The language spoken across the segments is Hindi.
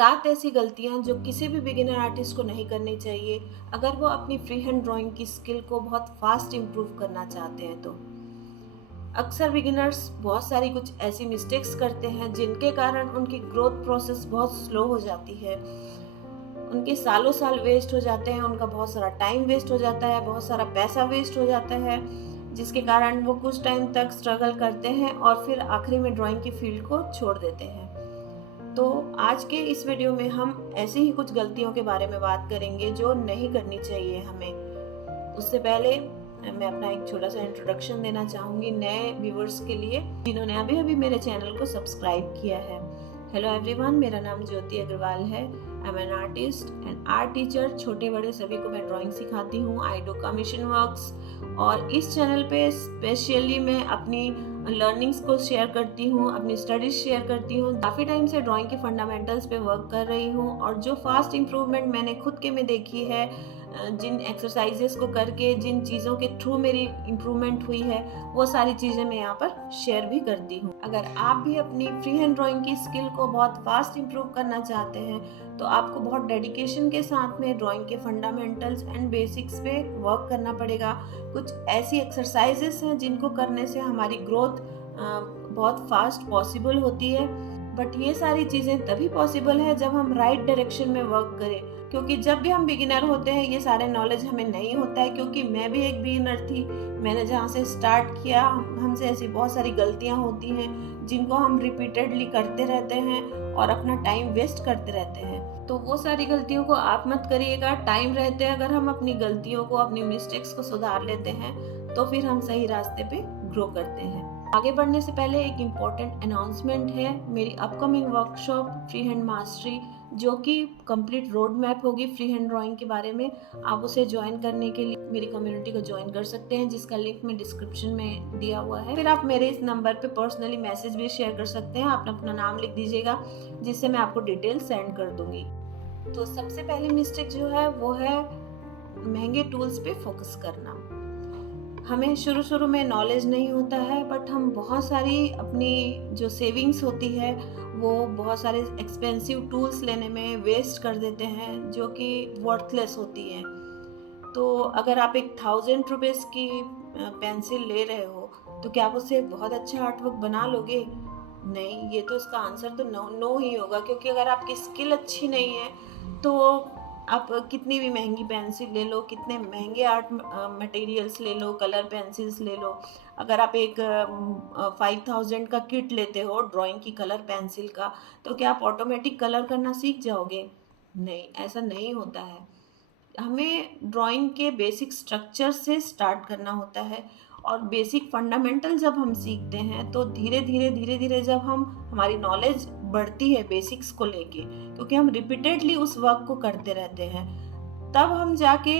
7 ऐसी गलतियाँ जो किसी भी बिगिनर आर्टिस्ट को नहीं करनी चाहिए अगर वो अपनी फ्री हैंड ड्राइंग की स्किल को बहुत फास्ट इम्प्रूव करना चाहते हैं तो। अक्सर बिगिनर्स बहुत सारी कुछ ऐसी मिस्टेक्स करते हैं जिनके कारण उनकी ग्रोथ प्रोसेस बहुत स्लो हो जाती है। उनके सालों साल वेस्ट हो जाते हैं, उनका बहुत सारा टाइम वेस्ट हो जाता है, बहुत सारा पैसा वेस्ट हो जाता है, जिसके कारण वो कुछ टाइम तक स्ट्रगल करते हैं और फिर आखिरी में ड्राइंग की फील्ड को छोड़ देते हैं। तो आज के इस वीडियो में हम ऐसी ही कुछ गलतियों के बारे में बात करेंगे जो नहीं करनी चाहिए हमें। उससे पहले मैं अपना एक छोटा सा इंट्रोडक्शन देना चाहूँगी नए व्यूवर्स के लिए जिन्होंने अभी अभी मेरे चैनल को सब्सक्राइब किया है। हेलो एवरीवन, मेरा नाम ज्योति अग्रवाल है। I am an artist and art teacher. छोटे बड़े सभी को मैं ड्राइंग सिखाती हूँ। आई डू कमीशन वर्क्स और इस चैनल पे स्पेशली मैं अपनी लर्निंग्स को शेयर करती हूँ, अपनी स्टडीज शेयर करती हूँ। काफ़ी टाइम से ड्राइंग के फंडामेंटल्स पे वर्क कर रही हूँ और जो फास्ट इम्प्रूवमेंट मैंने खुद के में देखी है, जिन एक्सरसाइजेस को करके जिन चीज़ों के थ्रू मेरी इम्प्रूवमेंट हुई है, वो सारी चीज़ें मैं यहाँ पर शेयर भी करती हूँ। अगर आप भी अपनी फ्री हैंड ड्राइंग की स्किल को बहुत फास्ट इम्प्रूव करना चाहते हैं तो आपको बहुत डेडिकेशन के साथ में ड्राइंग के फंडामेंटल्स एंड बेसिक्स पे वर्क करना पड़ेगा। कुछ ऐसी एक्सरसाइजेस हैं जिनको करने से हमारी ग्रोथ बहुत फास्ट पॉसिबल होती है। बट ये सारी चीज़ें तभी पॉसिबल है जब हम राइट डायरेक्शन में वर्क करें, क्योंकि जब भी हम बिगिनर होते हैं ये सारे नॉलेज हमें नहीं होता है। क्योंकि मैं भी एक बिगिनर थी, मैंने जहाँ से स्टार्ट किया हमसे ऐसी बहुत सारी गलतियाँ होती हैं जिनको हम रिपीटेडली करते रहते हैं और अपना टाइम वेस्ट करते रहते हैं। तो वो सारी गलतियों को आप मत करिएगा। टाइम रहते अगर हम अपनी गलतियों को, अपनी मिस्टेक्स को सुधार लेते हैं तो फिर हम सही रास्ते पे ग्रो करते हैं। आगे बढ़ने से पहले एक इम्पॉर्टेंट अनाउंसमेंट है। मेरी upcoming workshop free hand mastery, जो कि कंप्लीट रोड मैप होगी फ्री हैंड ड्राइंग के बारे में, आप उसे ज्वाइन करने के लिए मेरी कम्युनिटी को ज्वाइन कर सकते हैं, जिसका लिंक मैं डिस्क्रिप्शन में दिया हुआ है। फिर आप मेरे इस नंबर पे पर्सनली मैसेज भी शेयर कर सकते हैं। आप अपना नाम लिख दीजिएगा जिससे मैं आपको डिटेल सेंड कर दूंगी। तो सबसे पहली मिस्टेक जो है वो है महंगे टूल्स पे फोकस करना। हमें शुरू में नॉलेज नहीं होता है, बट हम बहुत सारी अपनी जो सेविंग्स होती है वो बहुत सारे एक्सपेंसिव टूल्स लेने में वेस्ट कर देते हैं जो कि वर्थलेस होती हैं। तो अगर आप एक 1000 रुपीज़ की पेंसिल ले रहे हो तो क्या आप उससे बहुत अच्छा आर्टवर्क बना लोगे? नहीं, ये तो इसका आंसर तो नो ही होगा। क्योंकि अगर आपकी स्किल अच्छी नहीं है तो आप कितनी भी महंगी पेंसिल ले लो, कितने महंगे आर्ट मटेरियल्स ले लो, कलर पेंसिल्स ले लो, अगर आप एक 5000 का किट लेते हो ड्राइंग की कलर पेंसिल का, तो क्या आप ऑटोमेटिक कलर करना सीख जाओगे? नहीं, ऐसा नहीं होता है। हमें ड्राइंग के बेसिक स्ट्रक्चर से स्टार्ट करना होता है और बेसिक फंडामेंटल जब हम सीखते हैं तो धीरे धीरे जब हमारी नॉलेज बढ़ती है बेसिक्स को लेके, क्योंकि हम रिपीटेडली उस वर्क को करते रहते हैं, तब हम जाके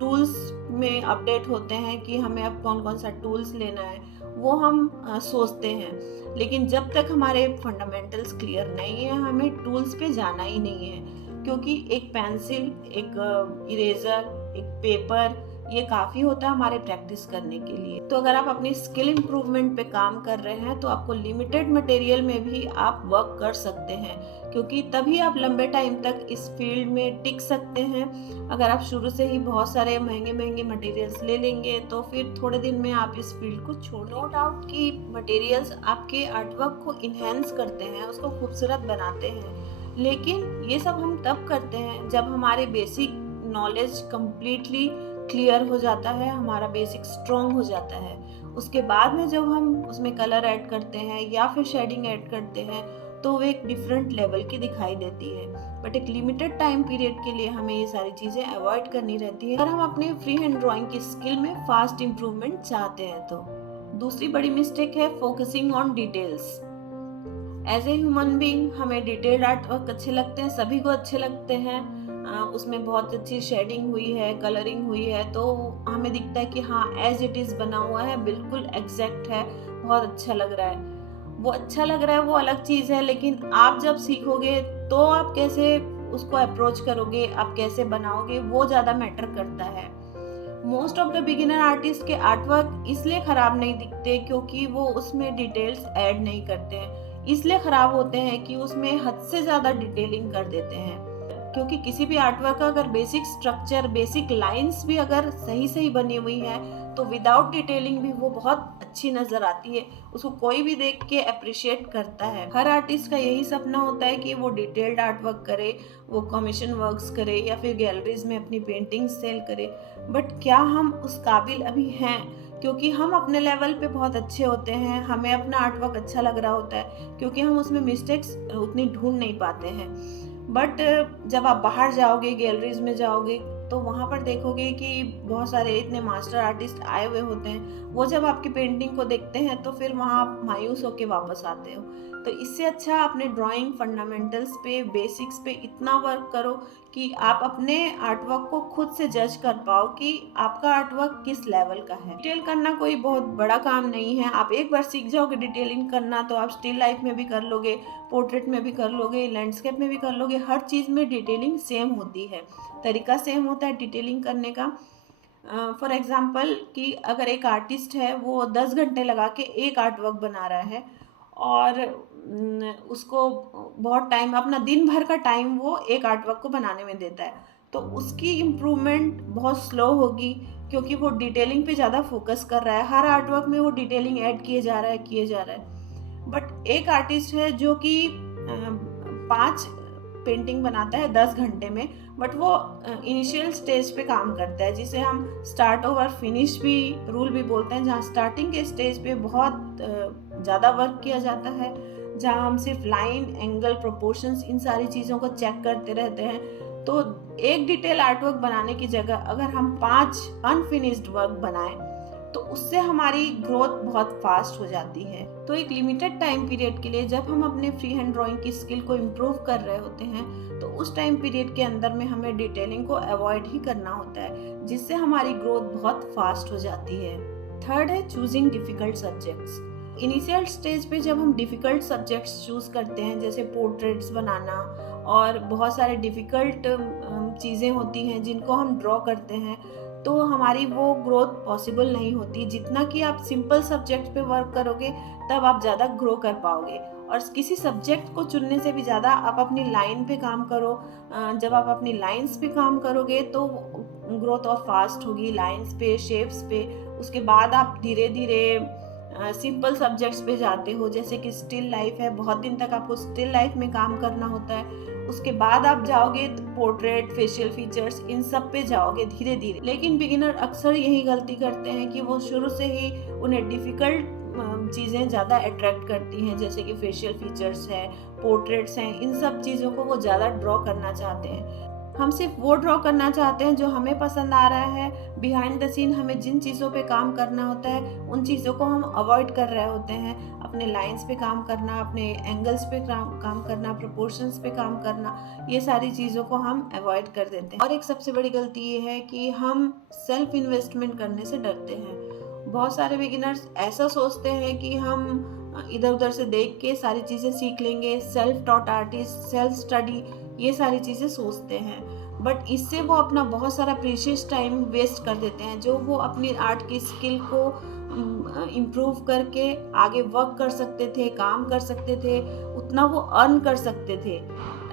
टूल्स में अपडेट होते हैं कि हमें अब कौन कौन सा टूल्स लेना है, वो हम सोचते हैं। लेकिन जब तक हमारे फंडामेंटल्स क्लियर नहीं है हमें टूल्स पे जाना ही नहीं है। क्योंकि एक पेंसिल, एक इरेजर, एक पेपर, ये काफ़ी होता है हमारे प्रैक्टिस करने के लिए। तो अगर आप अपनी स्किल इम्प्रूवमेंट पे काम कर रहे हैं तो आपको लिमिटेड मटेरियल में भी आप वर्क कर सकते हैं, क्योंकि तभी आप लंबे टाइम तक इस फील्ड में टिक सकते हैं। अगर आप शुरू से ही बहुत सारे महंगे मटेरियल्स ले लेंगे तो फिर थोड़े दिन में आप इस फील्ड को छोड़। नो डाउट कि मटेरियल्स आपके आर्टवर्क को इन्हेंस करते हैं, उसको खूबसूरत बनाते हैं, लेकिन ये सब हम तब करते हैं जब हमारे बेसिक नॉलेज कंप्लीटली क्लियर हो जाता है, हमारा बेसिक स्ट्रॉन्ग हो जाता है। उसके बाद में जब हम उसमें कलर ऐड करते हैं या फिर शेडिंग ऐड करते हैं तो वो एक डिफरेंट लेवल की दिखाई देती है। बट एक लिमिटेड टाइम पीरियड के लिए हमें ये सारी चीज़ें अवॉइड करनी रहती है अगर हम अपने फ्री हैंड ड्राइंग की स्किल में फास्ट इम्प्रूवमेंट चाहते हैं तो। दूसरी बड़ी मिस्टेक है focusing on details. As a human being हमें डिटेल्ड आर्ट वर्क अच्छे लगते हैं, सभी को अच्छे लगते हैं। उसमें बहुत अच्छी शेडिंग हुई है, कलरिंग हुई है, तो हमें दिखता है कि हाँ एज इट इज़ बना हुआ है, बिल्कुल एग्जैक्ट है, बहुत अच्छा लग रहा है। वो अच्छा लग रहा है वो अलग चीज़ है, लेकिन आप जब सीखोगे तो आप कैसे उसको अप्रोच करोगे, आप कैसे बनाओगे, वो ज़्यादा मैटर करता है। Most of the beginner artist के आर्टवर्क इसलिए ख़राब नहीं दिखते क्योंकि वो उसमें डिटेल्स ऐड नहीं करते हैं। इसलिए खराब होते हैं कि उसमें हद से ज़्यादा डिटेलिंग कर देते हैं। क्योंकि किसी भी आर्टवर्क का अगर बेसिक स्ट्रक्चर, बेसिक लाइंस भी अगर सही सही बनी हुई है तो विदाउट डिटेलिंग भी वो बहुत अच्छी नज़र आती है, उसको कोई भी देख के अप्रिशिएट करता है। हर आर्टिस्ट का यही सपना होता है कि वो डिटेल्ड आर्टवर्क करे, वो कमीशन वर्क्स करे या फिर गैलरीज में अपनी पेंटिंग सेल करे। बट क्या हम उस काबिल अभी हैं? क्योंकि हम अपने लेवल पे बहुत अच्छे होते हैं, हमें अपना आर्टवर्क अच्छा लग रहा होता है, क्योंकि हम उसमें मिस्टेक्स उतनी ढूंढ नहीं पाते हैं। बट जब आप बाहर जाओगे, गैलरीज में जाओगे, तो वहाँ पर देखोगे कि बहुत सारे इतने मास्टर आर्टिस्ट आए हुए होते हैं। वो जब आपकी पेंटिंग को देखते हैं तो फिर वहाँ आप मायूस होके वापस आते हो। तो इससे अच्छा अपने ड्राइंग फंडामेंटल्स पे, बेसिक्स पे इतना वर्क करो कि आप अपने आर्टवर्क को खुद से जज कर पाओ कि आपका आर्टवर्क किस लेवल का है। डिटेल करना कोई बहुत बड़ा काम नहीं है। आप एक बार सीख जाओगे डिटेलिंग करना तो आप स्टिल लाइफ में भी कर लोगे, पोर्ट्रेट में भी कर लोगे, लैंडस्केप में भी कर लोगे। हर चीज़ में डिटेलिंग सेम होती है, तरीका सेम होता है डिटेलिंग करने का। फॉर एग्जांपल कि अगर एक आर्टिस्ट है वो 10 घंटे लगा के एक आर्ट वर्क बना रहा है और उसको बहुत टाइम, अपना दिन भर का टाइम वो एक आर्ट वर्क को बनाने में देता है, तो उसकी इम्प्रूवमेंट बहुत स्लो होगी, क्योंकि वो डिटेलिंग पे ज़्यादा फोकस कर रहा है। हर आर्ट वर्क में वो डिटेलिंग ऐड किए जा रहा है। बट एक आर्टिस्ट है जो कि 5 पेंटिंग बनाता है 10 घंटे में, बट वो इनिशियल स्टेज पे काम करता है, जिसे हम स्टार्ट ओवर फिनिश भी रूल भी बोलते हैं, जहाँ स्टार्टिंग के स्टेज पे बहुत ज़्यादा वर्क किया जाता है, जहाँ हम सिर्फ लाइन, एंगल, प्रोपोर्शंस, इन सारी चीज़ों को चेक करते रहते हैं। तो एक डिटेल आर्टवर्क बनाने की जगह अगर हम 5 अनफिनिश्ड वर्क बनाएं तो उससे हमारी ग्रोथ बहुत फास्ट हो जाती है। तो एक लिमिटेड टाइम पीरियड के लिए जब हम अपने फ्री हैंड ड्राइंग की स्किल को इम्प्रूव कर रहे होते हैं तो उस टाइम पीरियड के अंदर में हमें डिटेलिंग को अवॉइड ही करना होता है, जिससे हमारी ग्रोथ बहुत फास्ट हो जाती है। थर्ड है choosing difficult subjects. Initial stage पे जब हम डिफ़िकल्ट सब्जेक्ट्स चूज़ करते हैं, जैसे पोर्ट्रेट्स बनाना और बहुत सारे डिफ़िकल्ट चीज़ें होती हैं जिनको हम ड्रॉ करते हैं, तो हमारी वो ग्रोथ पॉसिबल नहीं होती। जितना कि आप सिंपल सब्जेक्ट पे वर्क करोगे तब आप ज़्यादा ग्रो कर पाओगे। और किसी सब्जेक्ट को चुनने से भी ज़्यादा आप अपनी लाइन पे काम करो। जब आप अपनी लाइंस पे काम करोगे तो ग्रोथ और फास्ट होगी, लाइंस पे, शेप्स पे। उसके बाद आप धीरे धीरे सिंपल सब्जेक्ट्स पे जाते हो, जैसे कि स्टिल लाइफ है, बहुत दिन तक आपको स्टिल लाइफ में काम करना होता है। उसके बाद आप जाओगे तो पोर्ट्रेट, फेशियल फीचर्स, इन सब पे जाओगे धीरे धीरे। लेकिन बिगिनर अक्सर यही गलती करते हैं कि वो शुरू से ही उन्हें डिफ़िकल्ट चीज़ें ज़्यादा अट्रैक्ट करती हैं, जैसे कि फेशियल फीचर्स है, पोर्ट्रेट्स हैं, इन सब चीज़ों को वो ज़्यादा ड्रॉ करना चाहते हैं। हम सिर्फ वो ड्रॉ करना चाहते हैं जो हमें पसंद आ रहा है। बिहाइंड द सीन हमें जिन चीज़ों पे काम करना होता है उन चीज़ों को हम अवॉइड कर रहे होते हैं। अपने लाइंस पे काम करना, अपने एंगल्स पे काम करना, प्रोपोर्शंस पे काम करना, ये सारी चीज़ों को हम अवॉइड कर देते हैं। और एक सबसे बड़ी गलती ये है कि हम सेल्फ इन्वेस्टमेंट करने से डरते हैं। बहुत सारे बिगिनर्स ऐसा सोचते हैं कि हम इधर उधर से देख के सारी चीज़ें सीख लेंगे, self taught artist, self study, ये सारी चीज़ें सोचते हैं। बट इससे वो अपना बहुत सारा प्रीशियस टाइम वेस्ट कर देते हैं, जो वो अपनी आर्ट की स्किल को इम्प्रूव करके आगे वर्क कर सकते थे, काम कर सकते थे, उतना वो अर्न कर सकते थे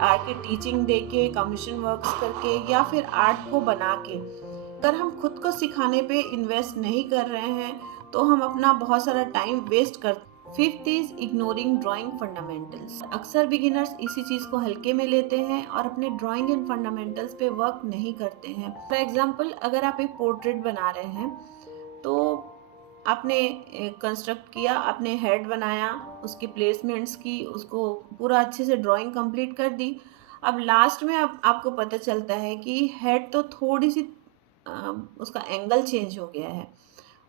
आर्ट की टीचिंग दे के, कमीशन वर्क्स करके, या फिर आर्ट को बना के। अगर हम खुद को सिखाने पे इन्वेस्ट नहीं कर रहे हैं तो हम अपना बहुत सारा टाइम वेस्ट कर। Fifth is ignoring drawing fundamentals. अक्सर बिगिनर्स इसी चीज़ को हल्के में लेते हैं और अपने ड्राइंग एंड फंडामेंटल्स पे वर्क नहीं करते हैं। फॉर एग्जांपल, अगर आप एक पोर्ट्रेट बना रहे हैं तो आपने कंस्ट्रक्ट किया, आपने हेड बनाया, उसकी प्लेसमेंट्स की, उसको पूरा अच्छे से ड्राइंग कंप्लीट कर दी। अब लास्ट में आपको पता चलता है कि हेड तो थोड़ी सी उसका एंगल चेंज हो गया है,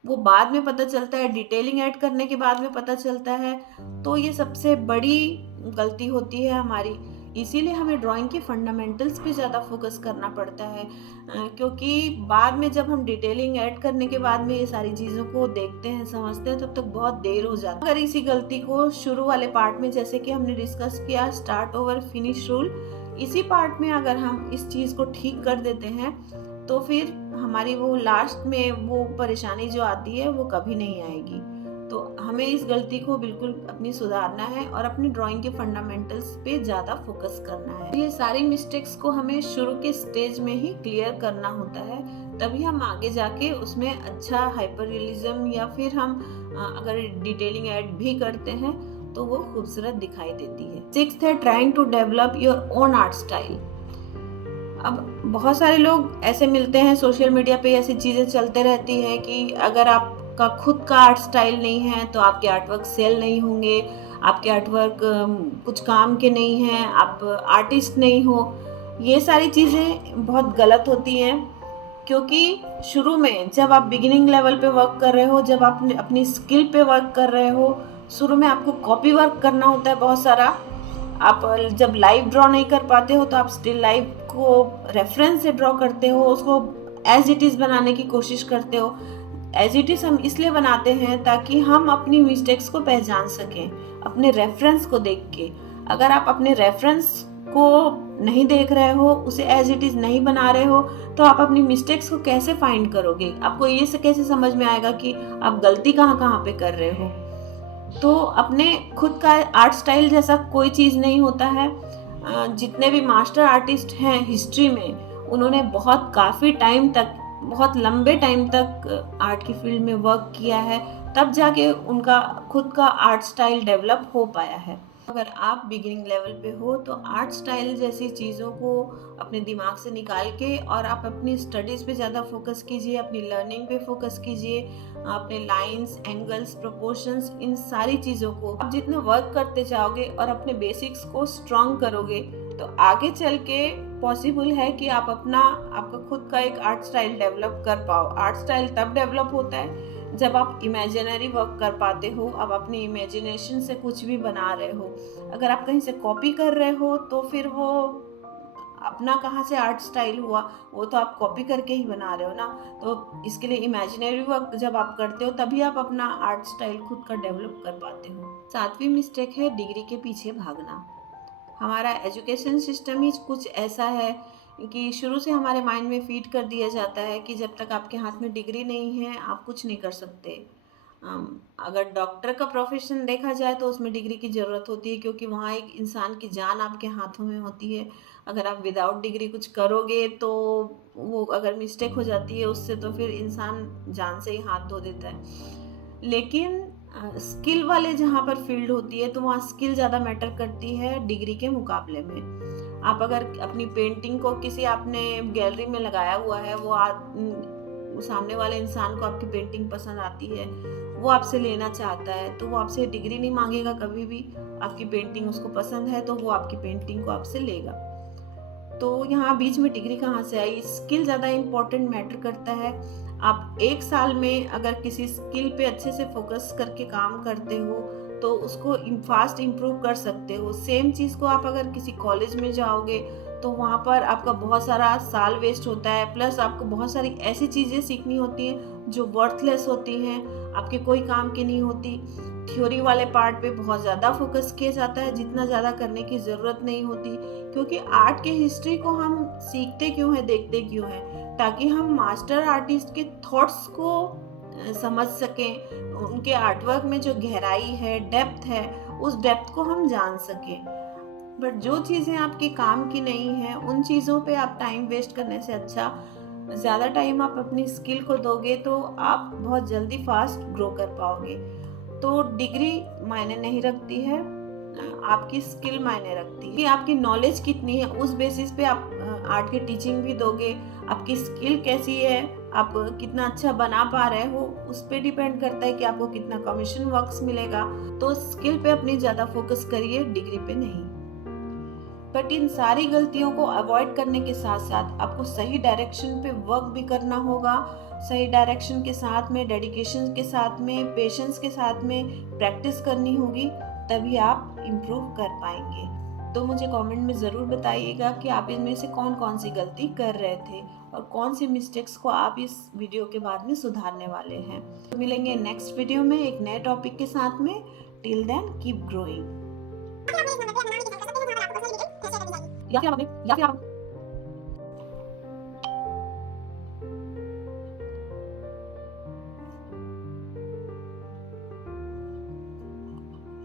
वो बाद में पता चलता है, डिटेलिंग ऐड करने के बाद में पता चलता है। तो ये सबसे बड़ी गलती होती है हमारी। इसीलिए हमें ड्राइंग के फंडामेंटल्स पे ज़्यादा फोकस करना पड़ता है, क्योंकि बाद में जब हम डिटेलिंग ऐड करने के बाद में ये सारी चीज़ों को देखते हैं, समझते हैं, तब तक बहुत देर हो जाती है। अगर इसी गलती को शुरू वाले पार्ट में, जैसे कि हमने डिस्कस किया स्टार्ट ओवर फिनिश रूल, इसी पार्ट में अगर हम इस चीज़ को ठीक कर देते हैं तो फिर हमारी वो लास्ट में वो परेशानी जो आती है वो कभी नहीं आएगी। तो हम हमें इस गलती को बिल्कुल अपनी सुधारना है और अपनी ड्राइंग के फंडामेंटल्स पे ज़्यादा फोकस करना है। ये सारी मिस्टेक्स को हमें शुरू के स्टेज में ही क्लियर करना होता है, तभी हम आगे जाके उसमें अच्छा हाइपर रियलिज्म या फिर हम अगर डिटेलिंग ऐड भी करते हैं तो वो खूबसूरत दिखाई देती है। 6th है trying to develop your own art style. अब बहुत सारे लोग ऐसे मिलते हैं सोशल मीडिया पे, ऐसी चीज़ें चलते रहती हैं कि अगर आपका खुद का आर्ट स्टाइल नहीं है तो आपके आर्टवर्क सेल नहीं होंगे, आपके आर्टवर्क कुछ काम के नहीं हैं, आप आर्टिस्ट नहीं हो। ये सारी चीज़ें बहुत गलत होती हैं, क्योंकि शुरू में जब आप बिगिनिंग लेवल पे वर्क कर रहे हो, जब आप अपनी स्किल पे वर्क कर रहे हो, शुरू में आपको कॉपी वर्क करना होता है बहुत सारा। आप जब लाइव ड्रॉ नहीं कर पाते हो तो आप स्टिल लाइव को रेफरेंस से ड्रॉ करते हो, उसको एज इट इज़ बनाने की कोशिश करते हो। एज इट इज़ हम इसलिए बनाते हैं ताकि हम अपनी मिस्टेक्स को पहचान सकें अपने रेफरेंस को देख के। अगर आप अपने रेफरेंस को नहीं देख रहे हो, उसे एज इट इज़ नहीं बना रहे हो, तो आप अपनी मिस्टेक्स को कैसे फाइंड करोगे? आपको ये से कैसे समझ में आएगा कि आप गलती कहाँ कहाँ पे कर रहे हो? तो अपने खुद का आर्ट स्टाइल जैसा कोई चीज़ नहीं होता है। जितने भी मास्टर आर्टिस्ट हैं हिस्ट्री में, उन्होंने काफ़ी टाइम तक, बहुत लंबे टाइम तक आर्ट की फील्ड में वर्क किया है, तब जाके उनका खुद का आर्ट स्टाइल डेवलप हो पाया है। अगर आप बिगिनिंग लेवल पे हो तो आर्ट स्टाइल जैसी चीज़ों को अपने दिमाग से निकाल के और आप अपनी स्टडीज़ पे ज़्यादा फोकस कीजिए, अपनी लर्निंग पे फोकस कीजिए, अपने लाइंस, एंगल्स, प्रोपोर्शंस, इन सारी चीज़ों को आप जितना वर्क करते जाओगे और अपने बेसिक्स को स्ट्रॉन्ग करोगे तो आगे चल के पॉसिबल है कि आप आपका खुद का एक आर्ट स्टाइल डेवलप कर पाओ। आर्ट स्टाइल तब डेवलप होता है जब आप इमेजिनरी वर्क कर पाते हो, आप अपनी इमेजिनेशन से कुछ भी बना रहे हो। अगर आप कहीं से कॉपी कर रहे हो तो फिर वो अपना कहाँ से आर्ट स्टाइल हुआ? वो तो आप कॉपी करके ही बना रहे हो ना। तो इसके लिए इमेजिनरी वर्क जब आप करते हो तभी आप अपना आर्ट स्टाइल खुद का डेवलप कर पाते हो। 7वीं मिस्टेक है डिग्री के पीछे भागना। हमारा एजुकेशन सिस्टम ही कुछ ऐसा है कि शुरू से हमारे माइंड में फीड कर दिया जाता है कि जब तक आपके हाथ में डिग्री नहीं है आप कुछ नहीं कर सकते। अगर डॉक्टर का प्रोफेशन देखा जाए तो उसमें डिग्री की ज़रूरत होती है, क्योंकि वहाँ एक इंसान की जान आपके हाथों में होती है। अगर आप विदाउट डिग्री कुछ करोगे तो वो अगर मिस्टेक हो जाती है उससे तो फिर इंसान जान से ही हाथ धो देता है। लेकिन स्किल वाले जहाँ पर फील्ड होती है तो वहाँ स्किल ज़्यादा मैटर करती है डिग्री के मुकाबले में। आप अगर अपनी पेंटिंग को किसी आपने गैलरी में लगाया हुआ है, वो सामने वाले इंसान को आपकी पेंटिंग पसंद आती है, वो आपसे लेना चाहता है, तो वो आपसे डिग्री नहीं मांगेगा कभी भी। आपकी पेंटिंग उसको पसंद है तो वो आपकी पेंटिंग को आपसे लेगा। तो यहाँ बीच में डिग्री कहाँ से आई? स्किल ज़्यादा इम्पोर्टेंट मैटर करता है। आप 1 साल में अगर किसी स्किल पे अच्छे से फोकस करके काम करते हो तो उसको फास्ट इम्प्रूव कर सकते हो। सेम चीज़ को आप अगर किसी कॉलेज में जाओगे तो वहाँ पर आपका बहुत सारा साल वेस्ट होता है, प्लस आपको बहुत सारी ऐसी चीज़ें सीखनी होती हैं जो वर्थलेस होती हैं, आपके कोई काम की नहीं होती। थ्योरी वाले पार्ट पे बहुत ज़्यादा फोकस किया जाता है, जितना ज़्यादा करने की ज़रूरत नहीं होती। क्योंकि आर्ट के हिस्ट्री को हम सीखते क्यों हैं, देखते क्यों हैं? ताकि हम मास्टर आर्टिस्ट के थॉट्स को समझ सकें, उनके आर्टवर्क में जो गहराई है, डेप्थ है, उस डेप्थ को हम जान सकें। बट जो चीज़ें आपके काम की नहीं हैं, उन चीज़ों पे आप टाइम वेस्ट करने से अच्छा ज़्यादा टाइम आप अपनी स्किल को दोगे तो आप बहुत जल्दी फास्ट ग्रो कर पाओगे। तो डिग्री मायने नहीं रखती है, आपकी स्किल मायने रखती है कि आपकी नॉलेज कितनी है। उस बेसिस पे आप आर्ट की टीचिंग भी दोगे। आपकी स्किल कैसी है, आप कितना अच्छा बना पा रहे हो, उस पे डिपेंड करता है कि आपको कितना कमीशन वर्क्स मिलेगा। तो स्किल पे अपनी ज़्यादा फोकस करिए, डिग्री पे नहीं। बट इन सारी गलतियों को अवॉइड करने के साथ साथ आपको सही डायरेक्शन पे वर्क भी करना होगा। सही डायरेक्शन के साथ में, डेडिकेशन के साथ में, पेशेंस के साथ में प्रैक्टिस करनी होगी, तभी आप इम्प्रूव कर पाएंगे। तो मुझे कमेंट में ज़रूर बताइएगा कि आप इनमें से कौन कौन सी गलती कर रहे थे और कौन सी मिस्टेक्स को आप इस वीडियो के बाद में सुधारने वाले हैं। तो मिलेंगे नेक्स्ट वीडियो में एक नए टॉपिक के साथ में। Till then keep growing. या फिर आप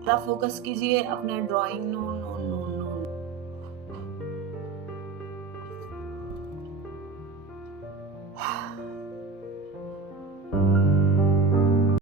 ज़्यादा फ़ोकस कीजिए अपना ड्राइंग